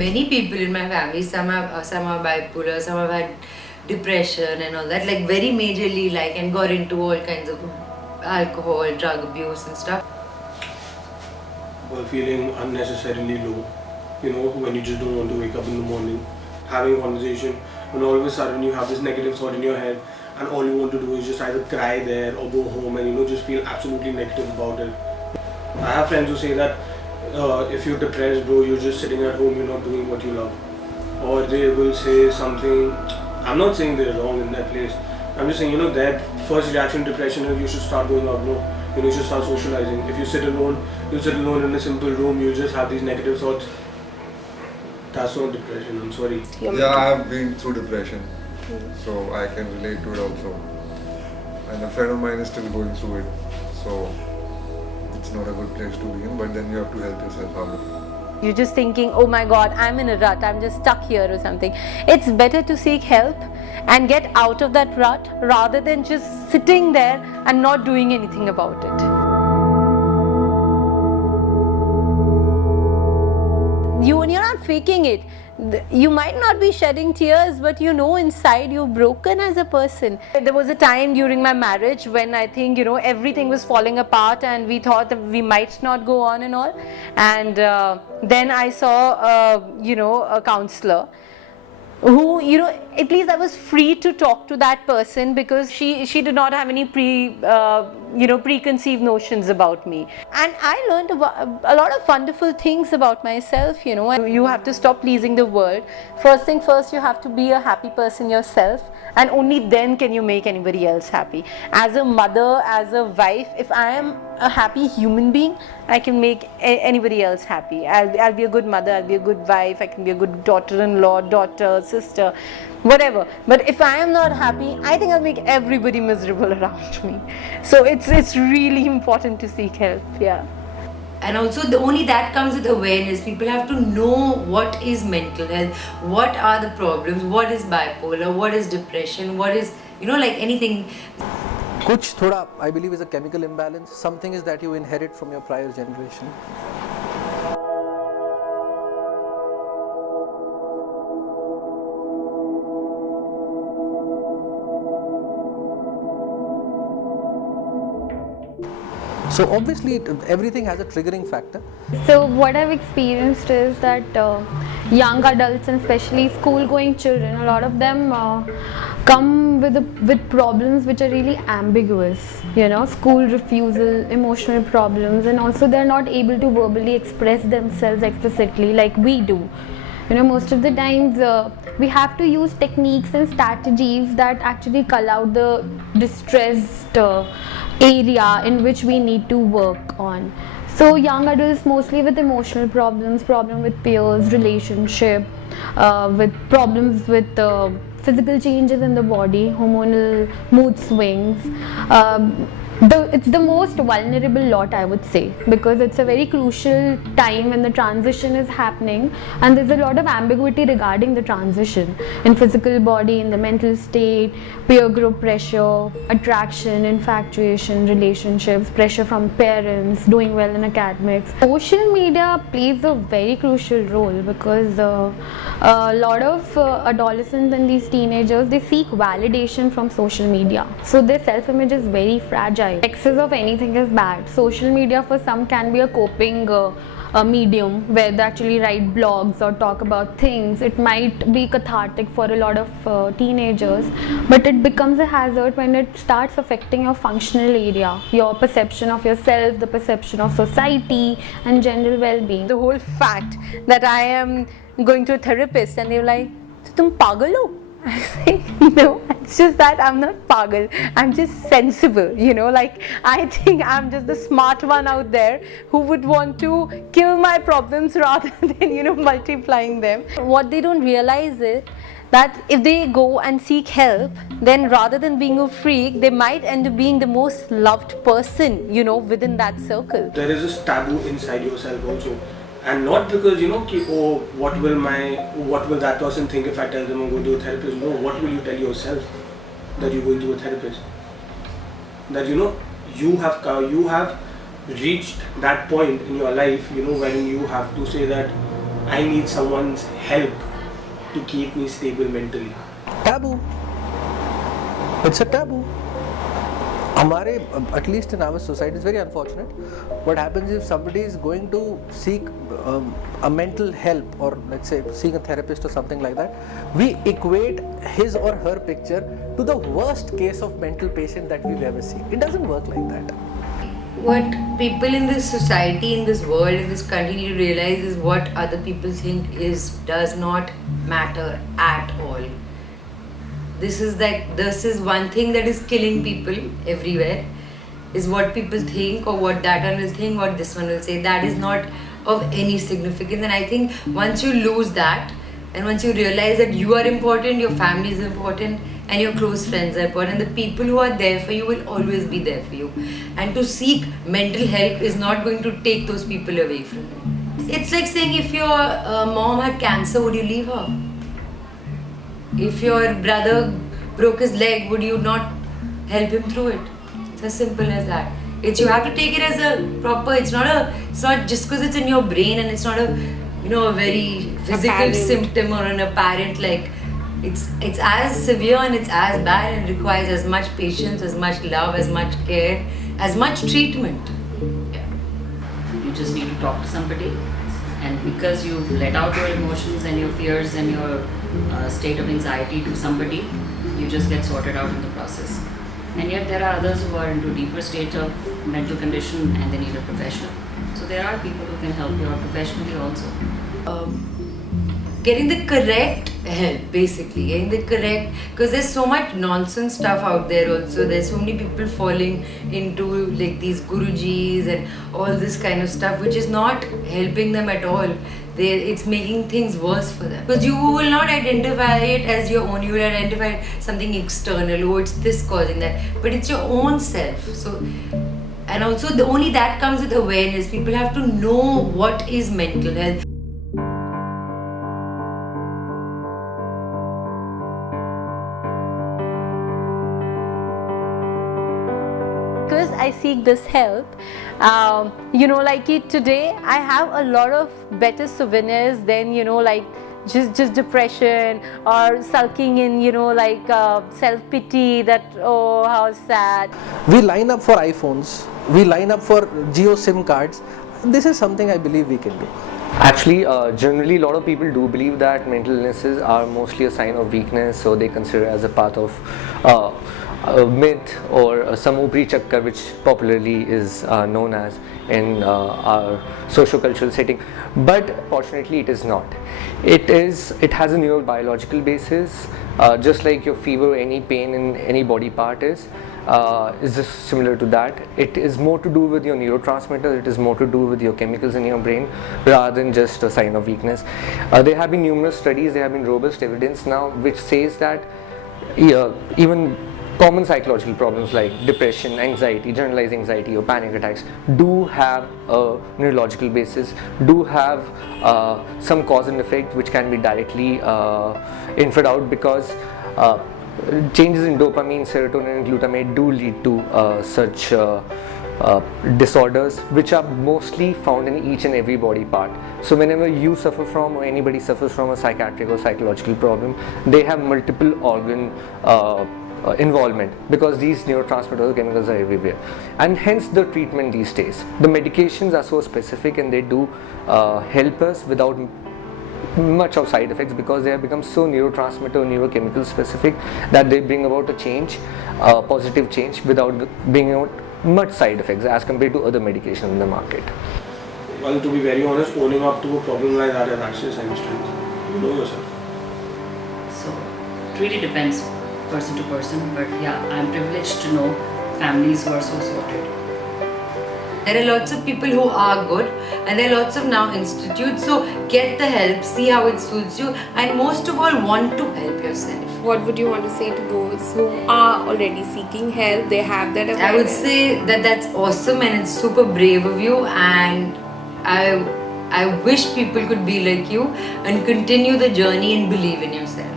many people in my family, some are bipolar, some have had depression and all that, like very majorly, like, and got into all kinds of alcohol, drug abuse and stuff. Or feeling unnecessarily low, when you just don't want to wake up in the morning, having a conversation, when all of a sudden you have this negative thought in your head, and all you want to do is just either cry there or go home and just feel absolutely negative about it. I have friends who say that if you're depressed, bro, you're just sitting at home, you're not doing what you love. Or they will say something, I'm not saying they're wrong in that place, I'm just saying, their first reaction to depression is you should start going out, you should start socializing. If you sit alone in a simple room, you just have these negative thoughts. That's not depression, I'm sorry. Yeah, I've been through depression, so I can relate to it also. And a friend of mine is still going through it, so it's not a good place to be in, but then you have to help yourself out. You're just thinking, oh my god, I'm in a rut, I'm just stuck here or something. It's better to seek help and get out of that rut rather than just sitting there and not doing anything about it. You're not faking it. You might not be shedding tears, but inside you're broken as a person. There was a time during my marriage when I think everything was falling apart and we thought that we might not go on and all. And then I saw a counselor who at least I was free to talk to that person because she did not have any preconceived notions about me, and I learned a lot of wonderful things about myself. You have to stop pleasing the world. First thing first, you have to be a happy person yourself, and only then can you make anybody else happy. As a mother, as a wife, if I am a happy human being, I can make anybody else happy. I'll be a good mother, I'll be a good wife, I can be a good daughter-in-law, daughter, sister, whatever. But if I am not happy, I think I'll make everybody miserable around me. So it's really important to seek help. Yeah. And also only that comes with awareness. People have to know what is mental health, what are the problems, what is bipolar, what is depression, what is like anything. Kuch thoda, I believe, is a chemical imbalance. Something is that you inherit from your prior generation. So obviously everything has a triggering factor. So what I've experienced is that young adults and especially school going children, a lot of them come with problems which are really ambiguous, school refusal, emotional problems, and also they're not able to verbally express themselves explicitly like we do. Most of the times we have to use techniques and strategies that actually cull out the distressed area in which we need to work on. So young adults mostly with emotional problems, problem with peers, relationship, with problems with physical changes in the body, hormonal mood swings. It's the most vulnerable lot, I would say, because it's a very crucial time when the transition is happening, and there's a lot of ambiguity regarding the transition in physical body, in the mental state, peer group pressure, attraction, infatuation, relationships, pressure from parents, doing well in academics. Social media plays a very crucial role because a lot of adolescents and these teenagers, they seek validation from social media. So their self-image is very fragile. Excess of anything is bad. Social media for some can be a coping medium where they actually write blogs or talk about things. It might be cathartic for a lot of teenagers, but it becomes a hazard when it starts affecting your functional area, your perception of yourself, the perception of society, and general well-being. The whole fact that I am going to a therapist and they're like, "Tum pagal ho?" I say, no, it's just that I'm not pagal, I'm just sensible, I think I'm just the smart one out there who would want to kill my problems rather than, multiplying them. What they don't realize is that if they go and seek help, then rather than being a freak, they might end up being the most loved person, within that circle. There is a taboo inside yourself also. And not because what will that person think if I tell them I'm going to a therapist. No, what will you tell yourself that you're going to a therapist? That you have reached that point in your life, when you have to say that I need someone's help to keep me stable mentally. Taboo. It's a taboo. Hamare, at least in our society, it's very unfortunate. What happens if somebody is going to seek a mental help, or let's say seeing a therapist or something like that, we equate his or her picture to the worst case of mental patient that we've ever seen. It doesn't work like that. What people in this society, in this world, in this country need to realize is what other people think does not matter at all. This is one thing that is killing people everywhere, is what people think, or what that one will think, what this one will say. That is not of any significance. And I think once you lose that, and once you realize that you are important, your family is important, and your close friends are important, the people who are there for you will always be there for you. And to seek mental help is not going to take those people away from you. It's like saying, if your mom had cancer, would you leave her? If your brother broke his leg, would you not help him through it? It's as simple as that. You have to take it as a proper. It's not just because it's in your brain, and it's not a very physical Apparent. symptom or an apparent, like it's as severe and it's as bad, and requires as much patience, as much love, as much care, as much treatment. You just need to talk to somebody, and because you've let out your emotions and your fears and your state of anxiety to somebody, you just get sorted out in the process. And yet there are others who are into deeper state of mental condition and they need a professional. So there are people who can help you out professionally also. Getting the correct help, basically, because there's so much nonsense stuff out there also. There's so many people falling into like these gurujis and all this kind of stuff, which is not helping them at all. It's making things worse for them, because you will not identify it as your own. You will identify something external. Oh, it's this causing that, but it's your own self. So, and also only that comes with awareness. People have to know what is mental health. Because I seek this help, today I have a lot of better souvenirs than just depression or sulking in self-pity, that oh how sad. We line up for iPhones, we line up for Jio SIM cards. This is something I believe we can do. Actually, generally a lot of people do believe that mental illnesses are mostly a sign of weakness, so they consider it as a part of a myth or a Samupri Chakkar, which popularly is known as in our socio-cultural setting. But fortunately it is not. It has a neurobiological basis, just like your fever or any pain in any body part is just similar to that. It is more to do with your neurotransmitters, it is more to do with your chemicals in your brain rather than just a sign of weakness. There have been numerous studies, there have been robust evidence now which says that even common psychological problems like depression, anxiety, generalized anxiety or panic attacks do have a neurological basis, do have some cause and effect which can be directly inferred out, because changes in dopamine, serotonin and glutamate do lead to such disorders, which are mostly found in each and every body part. So whenever you suffer from or anybody suffers from a psychiatric or psychological problem, they have multiple organ involvement, because these neurotransmitters chemicals are everywhere, and hence the treatment these days. The medications are so specific and they do help us without much of side effects, because they have become so neurotransmitter neurochemical specific that they bring about a change, positive change, without bringing out much side effects as compared to other medications in the market. Well, to be very honest, owning up to a problem like that is actually a sign of strength. You know yourself. So it really depends person to person, but yeah, I'm privileged to know families who are so sorted. There are lots of people who are good, and there are lots of now institutes. So get the help, see how it suits you, and most of all, want to help yourself. What would you want to say to those who are already seeking help? They have that awareness. I would say that that's awesome and it's super brave of you, and I wish people could be like you and continue the journey and believe in yourself.